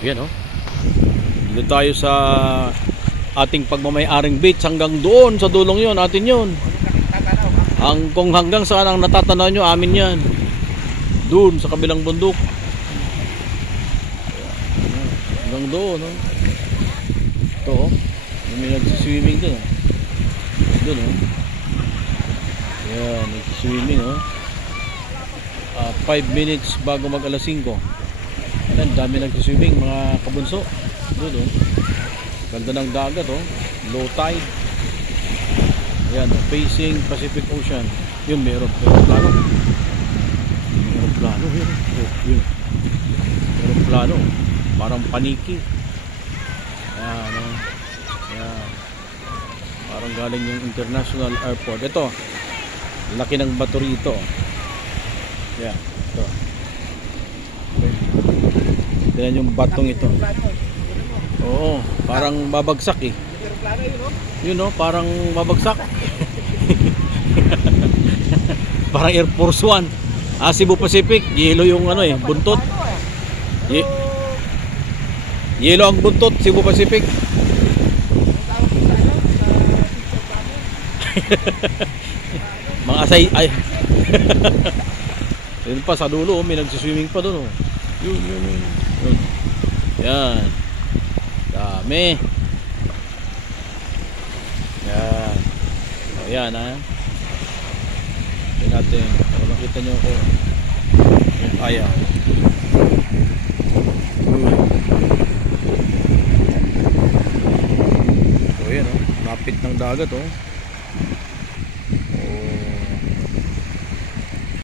Yan oh. Dito tayo sa ating pagmamay-aring beach. Hanggang doon sa dulong yon, atin yon. Kung hanggang saan ang natatanaw nyo, amin yan. Doon sa kabilang bundok. Hanggang doon oh. Ito oh. May nagsiswimming doon. Doon oh. Yan, nagsiswimming oh. 5 minutes bago mag alas 5. Yan, dami nagsiswimming mga kabunso. Doon oh. Ganda ng dagat oh. Low tide. Yan, facing Pacific Ocean. Yun, meron plano. Meron plano yun. Oh, yun. Meron plano. Parang paniki. Yan oh. Yan. Parang galing yung International Airport. Ito, laki ng bato rito. Yan, ito. Tignan yung batong ito. Oo, parang babagsak eh. Yun oh, parang babagsak. Parang Air Force One. Cebu Pacific, yelo yung ano eh, buntot. Yelo ang buntot, Cebu Pacific. Mga asay ay. Yun pa sa dulo, may nagsiswimming pa doon oh. Yun. Yan. Dami. Yan. O yan ha. Tignan natin. Para makita nyo ako. Yung kaya. So yan oh. Lapit ng dagat oh.